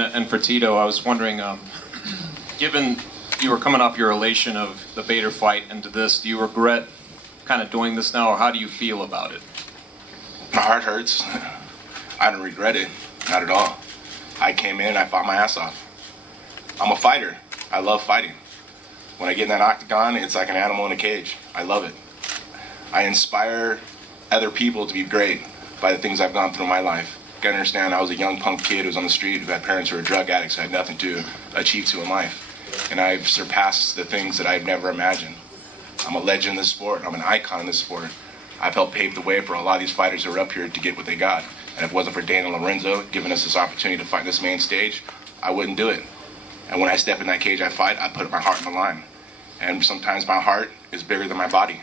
And for Tito, I was wondering, given you were coming off your elation of the Bader fight into this, do you regret kind of doing this now, or how do you feel about it? My heart hurts. I don't regret it, not at all. I came in and I fought my ass off. I'm a fighter. I love fighting. When I get in that octagon, it's like an animal in a cage. I love it. I inspire other people to be great by the things I've gone through in my life. You gotta understand, I was a young punk kid who was on the street, who had parents who were drug addicts, who had nothing to achieve to in life. And I've surpassed the things that I've never imagined. I'm a legend in this sport. I'm an icon in this sport. I've helped pave the way for a lot of these fighters who are up here to get what they got. And if it wasn't for Dana Lorenzo giving us this opportunity to fight in this main stage, I wouldn't do it. And when I step in that cage, I fight, I put my heart on the line. And sometimes my heart is bigger than my body.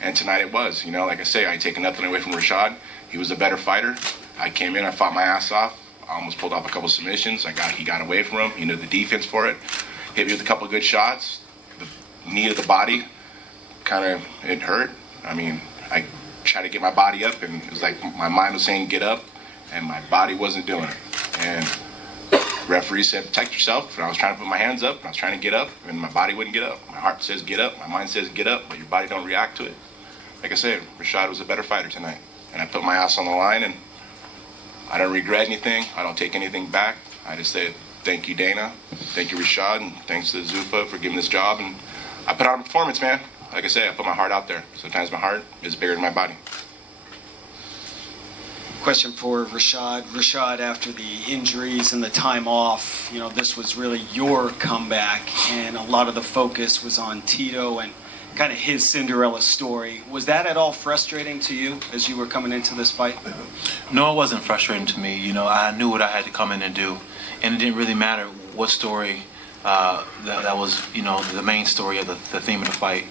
And tonight it was. You know, like I say, I take nothing away from Rashad. He was a better fighter. I came in, I fought my ass off. I almost pulled off a couple submissions. He got away from him. He knew the defense for it. Hit me with a couple of good shots. The knee of the body, it hurt. I mean, I tried to get my body up, and it was like my mind was saying get up, and my body wasn't doing it. And the referee said protect yourself, and I was trying to put my hands up, and I was trying to get up, and my body wouldn't get up. My heart says get up, my mind says get up, but your body don't react to it. Like I said, Rashad was a better fighter tonight, and I put my ass on the line, and I don't regret anything. I don't take anything back. I just say thank you, Dana, thank you, Rashad, and thanks to Zuffa for giving this job. And I put on a performance, man. Like I say, I put my heart out there. Sometimes my heart is bigger than my body. Question for Rashad. Rashad, after the injuries and the time off, you know, this was really your comeback, and a lot of the focus was on Tito and kind of his Cinderella story. Was that at all frustrating to you as you were coming into this fight? No, it wasn't frustrating to me. You know, I knew what I had to come in and do, and it didn't really matter what story that was, you know, the main story of the theme of the fight.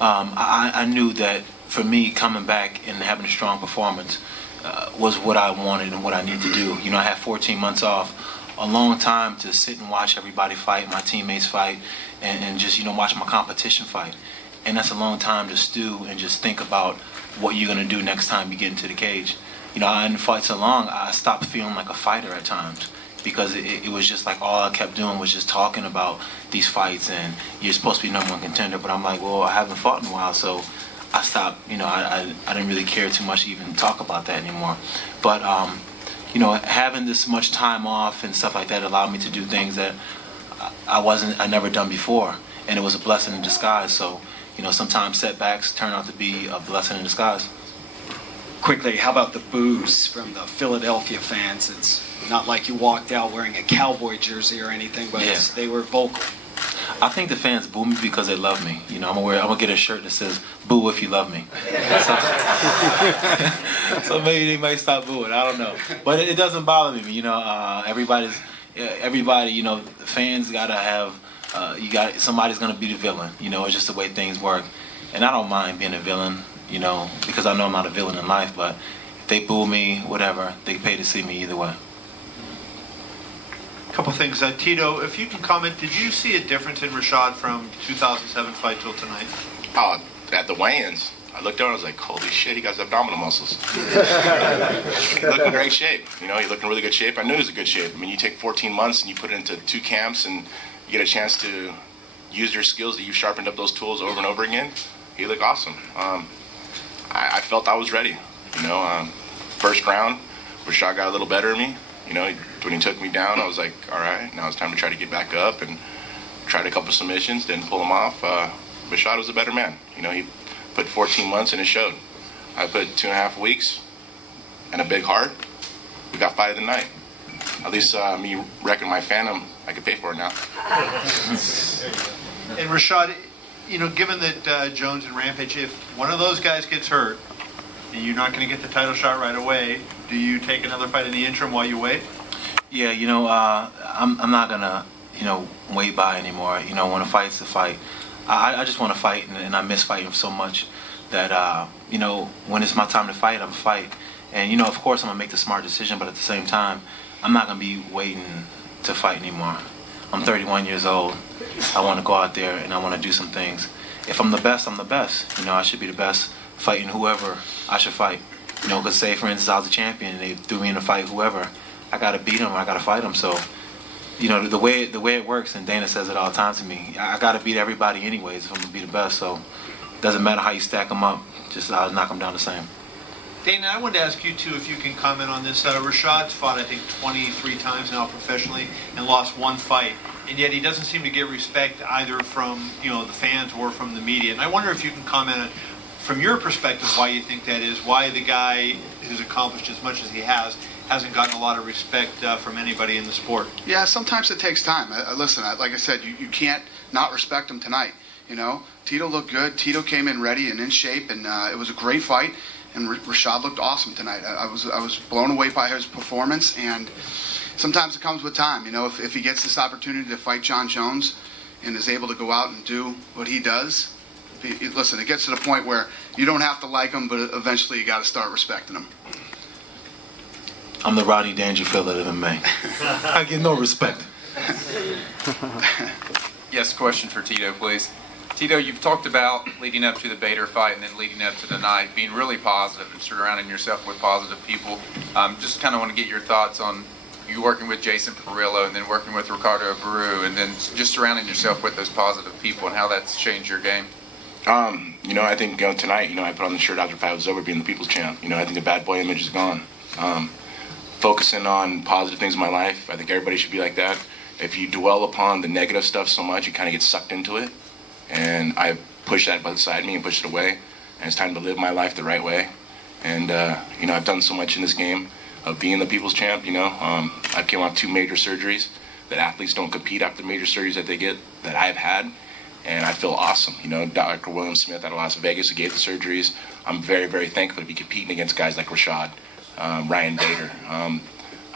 I knew that for me, coming back and having a strong performance was what I wanted and what I needed to do. You know, I had 14 months off, a long time to sit and watch everybody fight, my teammates fight, and just, you know, watch my competition fight. And that's a long time to stew and just think about what you're going to do next time you get into the cage. You know, I didn't fight so long, I stopped feeling like a fighter at times, because it was just like all I kept doing was just talking about these fights, and you're supposed to be #1 contender, but I'm like, well, I haven't fought in a while, so I stopped. You know, I didn't really care too much to even talk about that anymore. But you know, having this much time off and stuff like that allowed me to do things that I never done before, and it was a blessing in disguise. So, you know, sometimes setbacks turn out to be a blessing in disguise. Quickly, how about the boos from the Philadelphia fans? It's not like you walked out wearing a Cowboy jersey or anything, but Yeah. they were vocal. I think the fans boo me because they love me. You know, I'm gonna get a shirt that says "Boo if you love me." So maybe they might stop booing. I don't know, but it doesn't bother me. You know, everybody. You know, fans gotta have. Somebody's gonna be the villain. You know, it's just the way things work, and I don't mind being a villain. You know, because I know I'm not a villain in life. But if they boo me, whatever, they pay to see me either way. Couple things. Tito, if you can comment, did you see a difference in Rashad from 2007 fight till tonight? Oh, at the weigh-ins, I looked down and I was like, holy shit, he got abdominal muscles. He looked in great shape. You know, he looked in really good shape. I knew he was in good shape. I mean, you take 14 months and you put it into 2 camps and you get a chance to use your skills that you've sharpened up those tools over and over again. He looked awesome. I felt I was ready. You know, first round, Rashad got a little better of me. You know, when he took me down, I was like, all right, now it's time to try to get back up, and tried a couple submissions, didn't pull him off. Rashad was a better man. You know, he put 14 months and it showed. I put 2.5 weeks and a big heart. We got fight of the night. At least me wrecking my Phantom, I could pay for it now. And Rashad, you know, given that Jones and Rampage, if one of those guys gets hurt and you're not going to get the title shot right away, do you take another fight in the interim while you wait? Yeah, you know, I'm not gonna, you know, wait by anymore. You know, when a fight's a fight, I just want to fight, and I miss fighting so much that, you know, when it's my time to fight, I'm a fight. And, you know, of course I'm gonna make the smart decision, but at the same time, I'm not gonna be waiting to fight anymore. I'm 31 years old. I want to go out there and I want to do some things. If I'm the best, I'm the best. You know, I should be the best fighting whoever I should fight. You know, because say, for instance, I was a champion and they threw me in a fight, whoever, I got to beat them, I got to fight them. So the way it works, and Dana says it all the time to me. I got to beat everybody anyways if I'm gonna be the best. So it doesn't matter how you stack them up, just knock them down the same. Dana, I wanted to ask you too if you can comment on this. Rashad's fought, I think, 23 times now professionally and lost one fight, and yet he doesn't seem to get respect either from the fans or from the media. And I wonder if you can comment on, from your perspective, why you think that is. Why the guy who's accomplished as much as he hasn't gotten a lot of respect from anybody in the sport. Yeah, sometimes it takes time. Listen, like I said, you can't not respect him tonight. Tito looked good. Tito came in ready and in shape, and it was a great fight. And Rashad looked awesome tonight. I was blown away by his performance, and sometimes it comes with time. If he gets this opportunity to fight John Jones and is able to go out and do what he does, listen, it gets to the point where you don't have to like him, but eventually you got to start respecting him. I'm the Rodney Dangerfield of MMA. I get no respect. Yes, question for Tito, please. Tito, you've talked about leading up to the Bader fight and then leading up to the night being really positive and surrounding yourself with positive people. Just kind of want to get your thoughts on you working with Jason Perillo and then working with Ricardo Abreu and then just surrounding yourself with those positive people and how that's changed your game. I think tonight, I put on the shirt after the fight was over being the people's champ. I think the bad boy image is gone. Focusing on positive things in my life, I think everybody should be like that. If you dwell upon the negative stuff so much, you kind of get sucked into it. And I push that beside me and push it away. And it's time to live my life the right way. And, I've done so much in this game of being the people's champ, I've came off 2 major surgeries that athletes don't compete after the major surgeries that they get, that I've had. And I feel awesome. Dr. William Smith out of Las Vegas who gave the surgeries. I'm very, very thankful to be competing against guys like Rashad, Ryan Bader.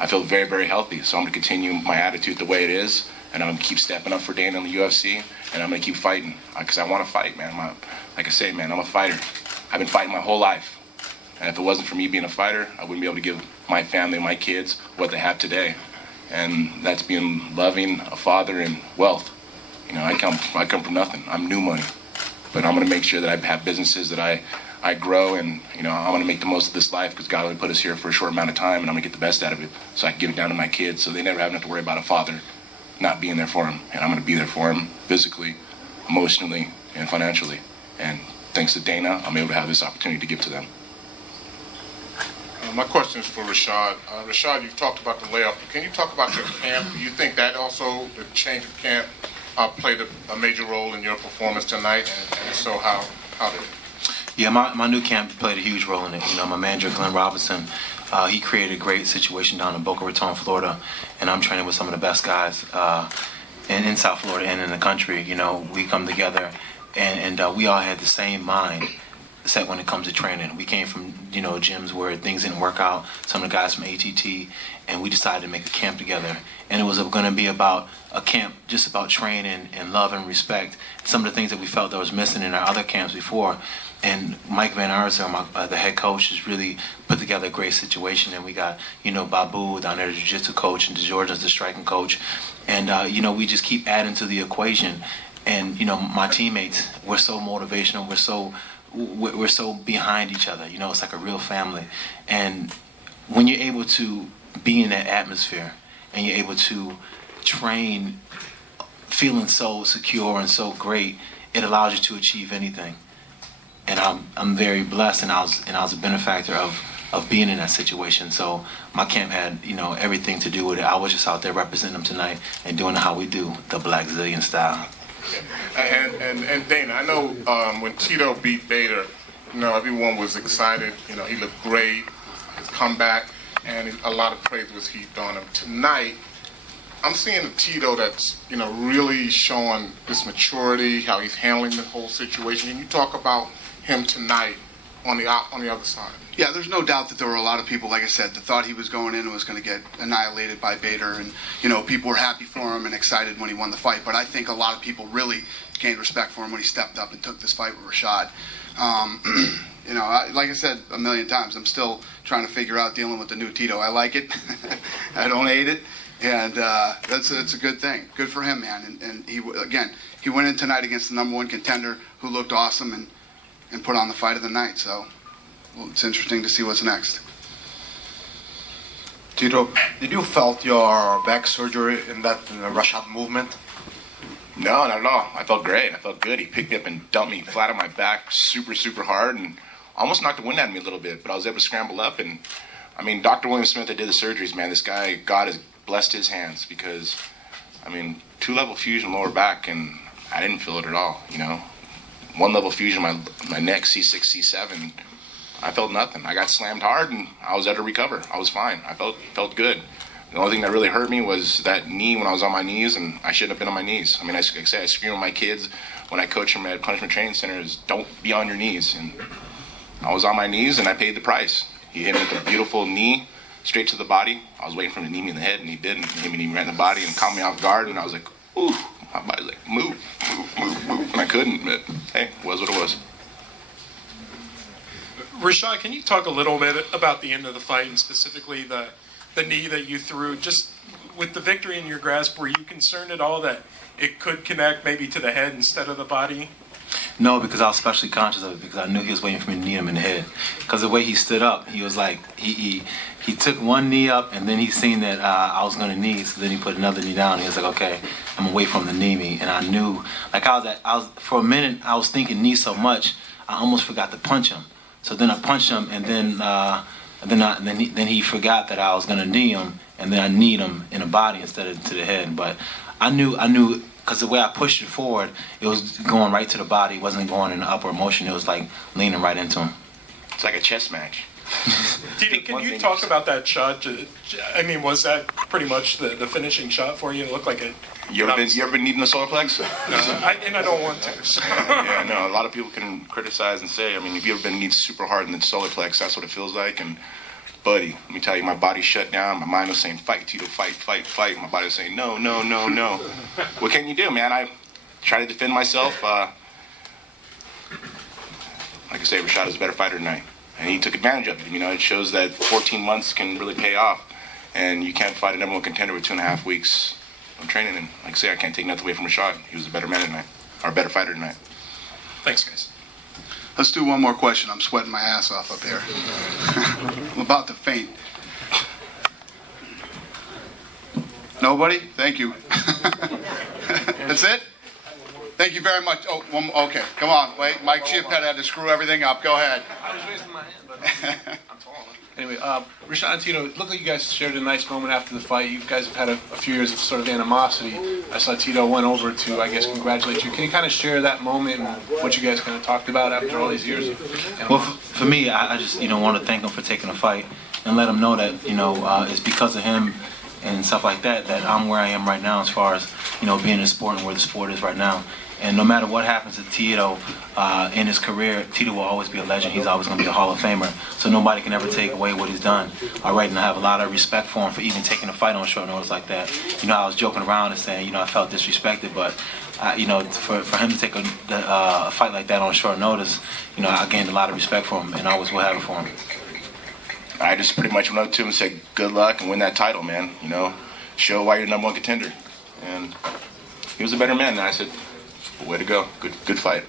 I feel very, very healthy. So I'm going to continue my attitude the way it is. And I'm going to keep stepping up for Dana in the UFC. And I'm going to keep fighting. Because I want to fight, man. Like I say, man, I'm a fighter. I've been fighting my whole life. And if it wasn't for me being a fighter, I wouldn't be able to give my family, my kids, what they have today. And that's being loving, a father, and wealth. I come from nothing. I'm new money. But I'm going to make sure that I have businesses that I grow, and I want to make the most of this life because God only put us here for a short amount of time, and I'm going to get the best out of it so I can give it down to my kids so they never have to worry about a father not being there for them. And I'm going to be there for them physically, emotionally, and financially. And thanks to Dana, I'm able to have this opportunity to give to them. My question is for Rashad. Rashad, you've talked about the layoff. Can you talk about your camp? Do you think that also, the change of camp, played a major role in your performance tonight? And so how did it? Yeah, my new camp played a huge role in it. My manager, Glenn Robinson, he created a great situation down in Boca Raton, Florida, and I'm training with some of the best guys in South Florida and in the country. We come together, and we all had the same mind set when it comes to training. We came from gyms where things didn't work out. Some of the guys from ATT, and we decided to make a camp together. And it was going to be about a camp just about training and love and respect. Some of the things that we felt that was missing in our other camps before. And Mike Van Arsdale, the head coach, has really put together a great situation. And we got, Babu down there, the jiu-jitsu coach, and DeGeorge's the striking coach. And, we just keep adding to the equation. And, my teammates, we're so motivational. We're so behind each other. It's like a real family. And when you're able to be in that atmosphere and you're able to train feeling so secure and so great, it allows you to achieve anything. And I'm very blessed, and I was a benefactor of being in that situation. So my camp had everything to do with it. I was just out there representing them tonight and doing how we do, the Black Zillion style. And Dana, I know when Tito beat Bader, everyone was excited. He looked great, his comeback, and a lot of praise was heaped on him. Tonight, I'm seeing a Tito that's really showing this maturity, how he's handling the whole situation. Can you talk about him tonight on the other side? Yeah, there's no doubt that there were a lot of people, like I said, that thought he was going in and was going to get annihilated by Bader. And, people were happy for him and excited when he won the fight. But I think a lot of people really gained respect for him when he stepped up and took this fight with Rashad. Like I said a million times, I'm still trying to figure out dealing with the new Tito. I like it. I don't hate it. And it's a good thing. Good for him, man. And he went in tonight against the number 1 contender who looked awesome and put on the fight of the night. So it's interesting to see what's next. Tito, did you felt your back surgery in that Rashad movement? No, not at all. I felt great. I felt good. He picked me up and dumped me flat on my back super, super hard and almost knocked the wind out of me a little bit, but I was able to scramble up. And, I mean, Dr. William Smith that did the surgeries, man, this guy, God has blessed his hands because, I mean, 2-level fusion lower back, and I didn't feel it at all, you know. 1-level fusion, my neck, C6, C7, I felt nothing. I got slammed hard, and I was able to recover. I was fine. I felt good. The only thing that really hurt me was that knee when I was on my knees, and I shouldn't have been on my knees. I mean, I say I scream at my kids when I coach them at punishment training centers, don't be on your knees. And I was on my knees, and I paid the price. He hit me with a beautiful knee straight to the body. I was waiting for him to knee me in the head, and he didn't. He hit me right in the body and caught me off guard, and I was like, ooh. My body's like, move. And I couldn't, but hey, it was what it was. Rashad, can you talk a little bit about the end of the fight and specifically the knee that you threw? Just with the victory in your grasp, were you concerned at all that it could connect maybe to the head instead of the body? No, because I was especially conscious of it because I knew he was waiting for me to knee him in the head. Because the way he stood up, he was like, he took one knee up and then he seen that I was going to knee, so then he put another knee down. And he was like, okay, I'm going to wait for him to knee me. And I knew, like for a minute, I was thinking knee so much, I almost forgot to punch him. So then I punched him and then he forgot that I was going to knee him, and then I kneed him in the body instead of to the head. But I knew. Because the way I pushed it forward, it was going right to the body. It wasn't going in an upward motion. It was like leaning right into him. It's like a chess match. Tito, can you talk about that shot? I mean, was that pretty much the finishing shot for you? It looked like it. You ever been needing the solar plex? And I don't want to. So. Yeah, no. A lot of people can criticize and say, I mean, if you ever been kneed super hard in the solar plex, that's what it feels like. And buddy, let me tell you, my body shut down. My mind was saying, fight, Tito, fight, fight, fight. My body was saying, no. What can you do, man? I try to defend myself. Like I say, Rashad was a better fighter tonight. And he took advantage of it. You know, it shows that 14 months can really pay off. And you can't fight a number one contender with 2.5 weeks of training. And like I say, I can't take nothing away from Rashad. He was a better man tonight, or a better fighter tonight. Thanks, guys. Let's do one more question. I'm sweating my ass off up here. I'm about to faint. Nobody? Thank you. That's it? Thank you very much. Oh, okay. Come on. Wait. Mike Chiappetta had to screw everything up. Go ahead. I was raising my hand, but I'm tall. Anyway, Rashad and Tito, it looked like you guys shared a nice moment after the fight. You guys have had a few years of sort of animosity. I saw Tito went over to, I guess, congratulate you. Can you kind of share that moment and what you guys kind of talked about after all these years? Well, for me, I just want to thank him for taking the fight and let him know that it's because of him and stuff like that I'm where I am right now as far as being in the sport and where the sport is right now. And no matter what happens to Tito in his career, Tito will always be a legend. He's always going to be a Hall of Famer. So nobody can ever take away what he's done. And I have a lot of respect for him for even taking a fight on short notice like that. I was joking around and saying, I felt disrespected, but for him to take a fight like that on short notice, I gained a lot of respect for him, and I always will have it for him. I just pretty much went up to him and said, good luck and win that title, man. Show why you're the number one contender. And he was a better man, and I said, way to go. Good fight.